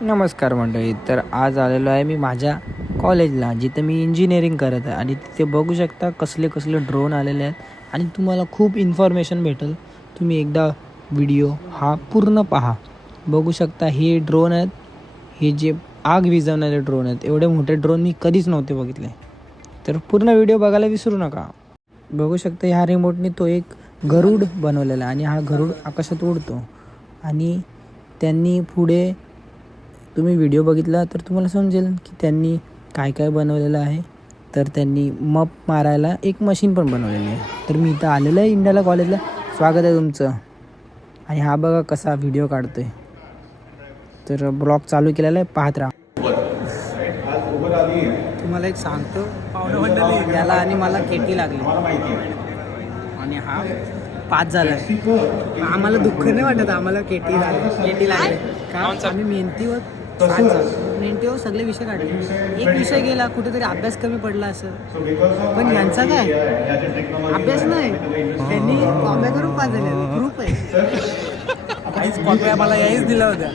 नमस्कार मंडळी. तर आज आलेलो आहे मी माझ्या कॉलेजला, जिथे मी इंजिनिअरिंग करत आहे. आणि तिथे बघू शकता कसले कसले ड्रोन आलेले आहेत आणि तुम्हाला खूप इन्फॉर्मेशन भेटेल. तुम्ही एकदा व्हिडिओ हा पूर्ण पहा. बघू शकता हे ड्रोन आहेत, हे जे आग विझवणारे ड्रोन आहेत. एवढे मोठे ड्रोन मी कधीच नव्हते बघितले. तर पूर्ण व्हिडिओ बघायला विसरू नका. बघू शकता ह्या रिमोटने तो एक गरुड बनवलेला आहे आणि हा गरुड आकाशात उडतो. आणि त्यांनी पुढे तुम्ही व्हिडिओ बघितला तर तुम्हाला समजेल की त्यांनी काय काय बनवलेलं आहे. तर त्यांनी मप मारायला एक मशीन पण बनवलेली आहे. तर मी इथं आलेलं आहे इंडियाला कॉलेजला. स्वागत आहे तुमचं. आणि हा बघा कसा व्हिडिओ काढतोय. तर ब्लॉग चालू केलेला आहे, पाहत राहा. तुम्हाला एक सांगतो, याला आणि मला केटी लागली आणि हा 5 झाला आहे. आम्हाला दुःख नाही वाटत, आम्हाला केटी लागली का आम्ही मेहनतीवर 5 झालो. मेहनतीवर सगळे विषय काढले. एक विषय गेला, कुठेतरी अभ्यास कमी पडला असं. पण यांचा काय अभ्यास नाही, त्यांनी कॉप्या करून 5 झाले. ग्रुप आहे, काहीच कॉप्या मला याहीच दिल्या होत्या.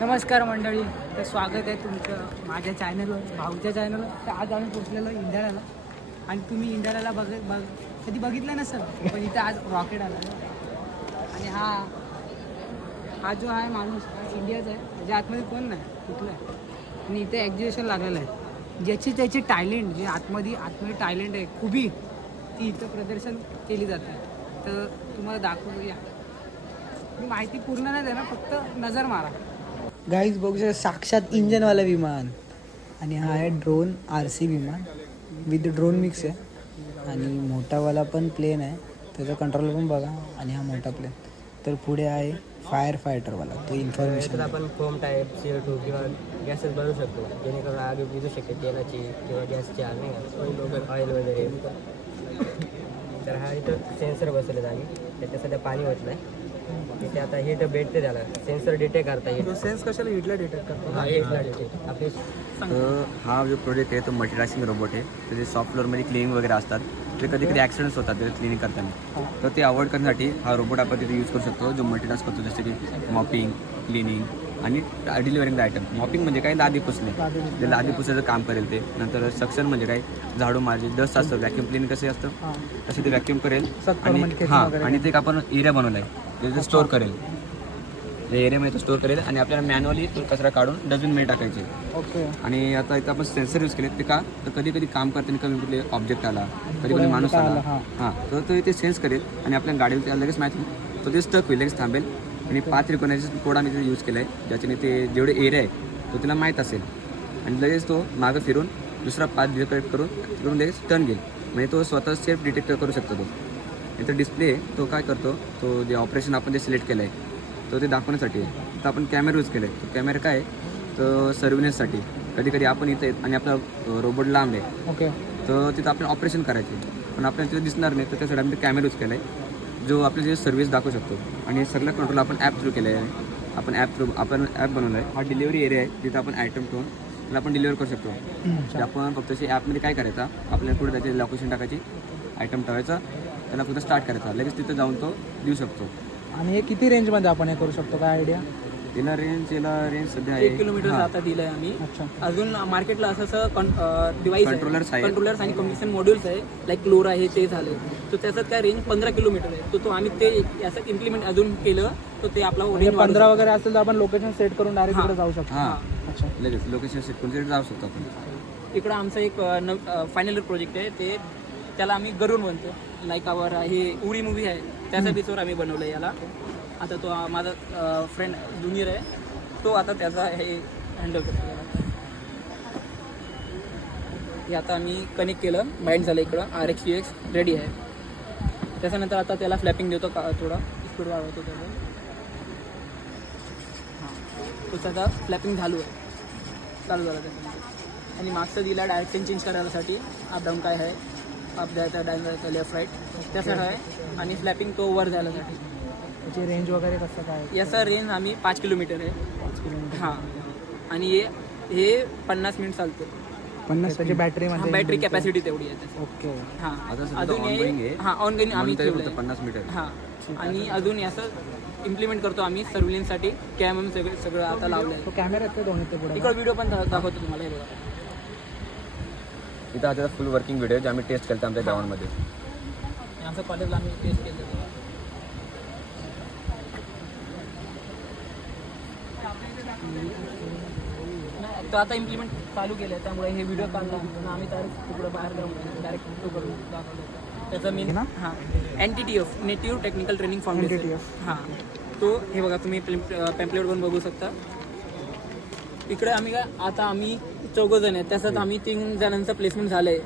नमस्कार मंडळी. तर स्वागत आहे तुमचं माझ्या चॅनलवर, भाऊच्या चॅनलवर. तर आज आम्ही पोचलेलो इंडियाला. आणि तुम्ही इंडियाला कधी बघितलं नसेल, पण इथं आज रॉकेट आला. आणि हा जो आहे माणूस इंडियाचा आहे, त्याच्या आतमध्ये कोण नाही, कुठलं आहे. आणि इथे एक्झिबिशन लागलेलं आहे. ज्याची त्याची टॅलेंट, जे आतमध्ये टॅलेंट आहे, खूबी, ती इथं प्रदर्शन केली जाते. तर तुम्हाला दाखवतो या. मी माहिती पूर्ण नाही देणार, फक्त नजर मारा. गाईज बघू शकता साक्षात इंजनवाला विमान. आणि हा आहे ड्रोन RC विमान विथ ड्रोन मिक्स आहे. आणि मोठावाला पण प्लेन आहे, त्याचा कंट्रोल पण बघा. आणि हा मोठा प्लेन. तर पुढे आहे फायर फायटरवाला, तो इन्फॉर्मेशन. आपण फोम टाईप CO2 किंवा गॅसेस बनवू शकतो, जेणेकरून आग विझू शकते तेलाची किंवा गॅसची आग, नाही ऑइल वगैरे. तर हा इथं सेन्सर बसवले आणि त्याच्या सध्या पाणी होत नाही. तिथे आता हीट भेटते, त्याला सेन्सर डिटेक्ट करता येईल. सेन्स कशाला हीटला डिटेक्ट करतो? हा हीटला डिटेक्ट आपली. हा जो प्रोजेक्ट आहे तो मल्टीटास्किंग रोबोट आहे. त्याचे सॉफ्टवेअरमध्ये क्लिनिंग वगैरे असतात, ते कधी कधी ॲक्सिडेंट्स होतात त्याचे क्लिनिंग करताना. तर ते अवॉइड करण्यासाठी हा रोबोट आपण तिथे यूज करू शकतो, जो मल्टीटास्क करतो, जसे की मॉपिंग, क्लिनिंग आणि डिलिव्हरिंग द आयटम. मॉपिंग म्हणजे काय, लादी पुसणे, ते लादी पुसायचं काम करेल ते. नंतर सक्शन म्हणजे काय, झाडू मारजे, डस्ट असतं, व्हॅक्यूम क्लीन कसे असतं तसे ते व्हॅक्यूम करेल. आणि ते एक आपण एरिया बनवला आहे, ते स्टोअर करेल. त्या एरियामध्ये तो स्टोअर करेल आणि आपल्याला मॅन्युअली तो कचरा काढून डस्टबिनमध्ये टाकायचे. ओके. आणि आता इथं आपण सेन्सर यूज केले, ते का तर कधी कधी काम करताना कमी कुठले ऑब्जेक्ट आला, कधी कधी माणूस आला, तर तो इथे सेन्स करेल आणि आपल्या गाडीवर त्याला लगेच माहिती, तो ते स्टक होईल, लगेच थांबेल. आणि 5 त्रिकोणाचा कोड आम्ही तिथे यूज केला आहे, ज्याच्याने ते जेवढे एरिया आहे तो तिला माहीत असेल. आणि लगेच तो मागं फिरून दुसरा 5 डिटेक्ट करून तिकडून लगेच टर्न घेईल. म्हणजे तो स्वतः सेल्फ डिटेक्ट करू शकतो. तो इथं डिस्प्ले तो काय करतो, तो जे ऑपरेशन आपण जे सिलेक्ट केलं आहे तो ते दाखवण्यासाठी आहे. तर आपण कॅमेरा यूज केला आहे. तो कॅमेरा काय आहे, तर सर्व्हिलन्ससाठी. कधी कधी आपण इथे आणि आपला रोबोट लांब आहे, ओके, तर तिथं आपण ऑपरेशन करायचे, पण आपल्याला तिथे दिसणार नाही. तर त्यासाठी आम्ही कॅमेरा यूज केला आहे, जो आपली जे सर्व्हिस दाखवू शकतो. आणि सगळं कंट्रोल आपण ॲप थ्रू केलं आहे. आपण ॲप बनवला आहे. हा डिलिव्हरी एरिया आहे, जिथं आपण आयटम ठेवून त्याला आपण डिलिव्हर करू शकतो. तर आपण फक्त अशी ॲपमध्ये काय करायचं, आपल्याला पुढे त्याची लोकेशन टाकायची, आयटम ठेवायचा, त्याला फक्त स्टार्ट करायचा, लगेच तिथं जाऊन तो देऊ शकतो. आणि हे किती रेंजमध्ये आपण हे करू शकतो, काय आयडिया? याला रेंज सध्या 1 किलोमीटर आता दिलं आहे आम्ही. अच्छा. अजून मार्केटला असं डिवाइस कंट्रोलर्स आहे. कंट्रोलर्स आणि कम्युनिकेशन मॉड्यूल्स आहे, लाईक लोरा आहे, ते झाले. तर त्याच्यात काय रेंज 15 किलोमीटर आहे. तो आम्ही ते याचं इम्प्लिमेंट अजून केलं, तर ते आपला 15 वगैरे असेल तर आपण लोकेशन सेट करून डायरेक्ट तिकडे जाऊ शकतो. हां, अच्छा. लगेच लोकेशन सेट करून तिथे जाऊ शकतो आपण. इकडं आमचा एक फायनल प्रोजेक्ट आहे, ते त्याला आम्ही गरुड म्हणतो. लाईक आवर हे उडी मूवी आहे, त्याच्या बेसवर आम्ही बनवलं याला. आता तो माझा फ्रेंड ज्युनियर आहे, तो आता त्याचा हे हँडल करतो. हे आता आम्ही कनेक्ट केलं, बाइंड झालं. इकडं RX रेडी आहे. त्याच्यानंतर आता त्याला फ्लॅपिंग देतो, थोडा स्पीड वाढवतो त्याला. तो त्याचा फ्लॅपिंग चालू झाला त्याच्यानंतर. आणि मागचं दिला डायरेक्शन चेंज करायसाठी अप डाऊन काय आहे, अप द्यायचा, डाऊन द्यायचा, लेफ्ट राईट त्यासाठी आहे. आणि फ्लॅपिंग तो वर जायलासाठी. त्याची रेंज वगैरे कसं काय? याचा रेंज आम्ही 5 किलोमीटर आहे. 5 किलोमीटर. हां. आणि हे 50 मिनिट चालतं. 50 त्याची बॅटरीमध्ये बॅटरी कॅपॅसिटी तेवढी आहे त्याची. ओके. हां. आता सध्या अजून ongoing आहे. हां, ऑनगोइंग आम्ही म्हणून तरी ठेवलं फक्त 50 मीटर. हां. आणि अजून याचं इम्प्लिमेंट करतो आम्ही सर्व्हिलन्ससाठी कॅम सगळं आता लावलं आहे. कॅमेरा येतो दोन येते पुढे इकडं व्हिडिओ पण दाखवतो तुम्हाला हे बघा. इथं आता फुल वर्किंग व्हिडिओ जे आम्ही टेस्ट केलं आमच्या ग्राउंडमध्ये. हे आमच्या कॉलेजला आम्ही टेस्ट केलं. तो आता इम्प्लिमेंट चालू केलं आहे त्यामुळे हे व्हिडिओ काढला आणि आम्ही डायरेक्ट तिकडं बाहेर जाऊन डायरेक्ट फोटो करून दाखवलं. त्याचं मेन हां NTTF native technical training foundation. हां तो हे बघा तुम्ही पॅम्पलेटवरून बघू शकता. इकडे आम्ही आता आम्ही 4 जण आहेत त्याच्यात आम्ही 3 जणांचं प्लेसमेंट झालं आहे.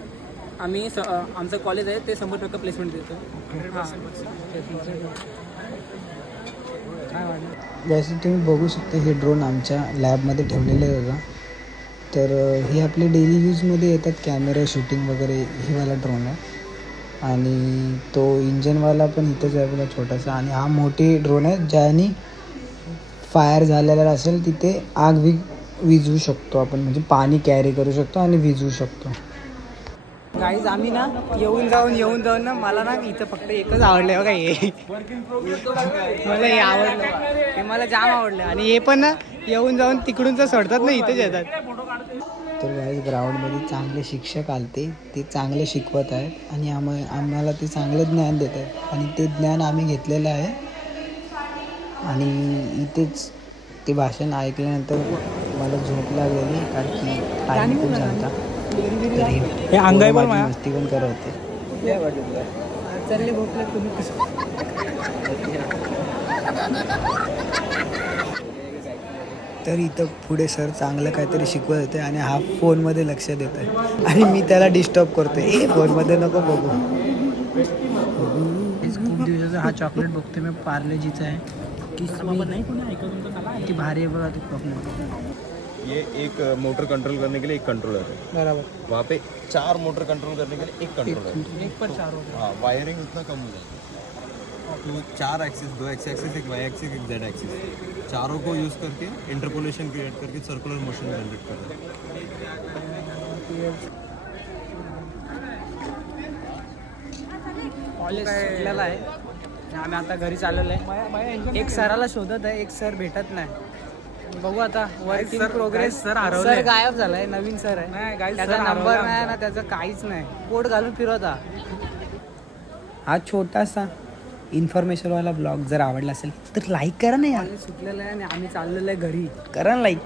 आम्ही आमचं कॉलेज आहे ते 100% प्लेसमेंट देतो. जसं तुम्ही बघू शकता हे ड्रोन आमच्या लॅबमध्ये ठेवलेले होता. तर हे आपले डेली यूजमध्ये येतात कॅमेरा शूटिंग वगैरे हे वाला ड्रोन आहे. आणि तो इंजनवाला पण इथंच आहे बघा छोटासा. आणि हा मोठी ड्रोन आहे ज्याने फायर झालेला असेल तिथे आग विझवू शकतो आपण, म्हणजे पाणी कॅरी करू शकतो आणि विझवू शकतो. गाईज आम्ही ना येऊन जाऊन ना मला ना इथं फक्त एकच आवडलं बघा हे. मला हे आवडलं, हे मला जाम आवडलं. आणि हे पण ना येऊन जाऊन तिकडून तर सोडतात ना इथेच येतात. तर गाईज ग्राउंडमध्ये चांगले शिक्षक आलते, ते चांगले शिकवत आहेत आणि आम्हाला ते चांगलं ज्ञान देत आहेत आणि ते ज्ञान आम्ही घेतलेलं आहे. आणि इथेच ते भाषण ऐकल्यानंतर मला झोप लागलेली कारण की टाईम खूप झाला. हे अंगाई पण मस्ती पण करत होते. चालले भोपले तुम्ही. तर इथं पुढे सर चांगलं काहीतरी शिकवत होते आणि हा फोनमध्ये लक्ष देत आहे आणि मी त्याला डिस्टर्ब करतोय. फोनमध्ये नको बघू. खूप दिवसाचा हा चॉकलेट बघतोय मी, पार्लेजीचा आहे. किती भारी आहे बघा ते चॉकलेट. ये एक मोटर कंट्रोल करने के लिए एक कंट्रोलर है बराबर. वहाँ पे 4 मोटर कंट्रोल करने के लिए एक कंट्रोलर है. एक पर 4 होते. हाँ वायरिंग उतना कम हो जाता है. तो 4 एक्सिस, 2 एक्स एक्सिस, एक वाई एक्सिस, एक जेड एक्सिस, चारों को यूज़ करके इंटरपोलेशन क्रिएट करके सर्कुलर मोशन जनरेट कर रहे हैं. कॉलेज सुटलेला आहे. आम्ही आता घरी चाललेलो आहे. एक सराला शोधत आहे, एक सर भेटत नाही. बघू आता वर्क इन प्रोग्रेस. सर गायब झालाय, नवीन सर आहे. त्याचा नंबर नाही ना, त्याचं काहीच नाही. कोड घालून फिरवता. हा छोटासा इन्फॉर्मेशनवाला ब्लॉग जर आवडला असेल तर लाईक करा ना यार. सुटलेला आहे आणि आम्ही चाललेलो आहे घरी. करा ना लाईक.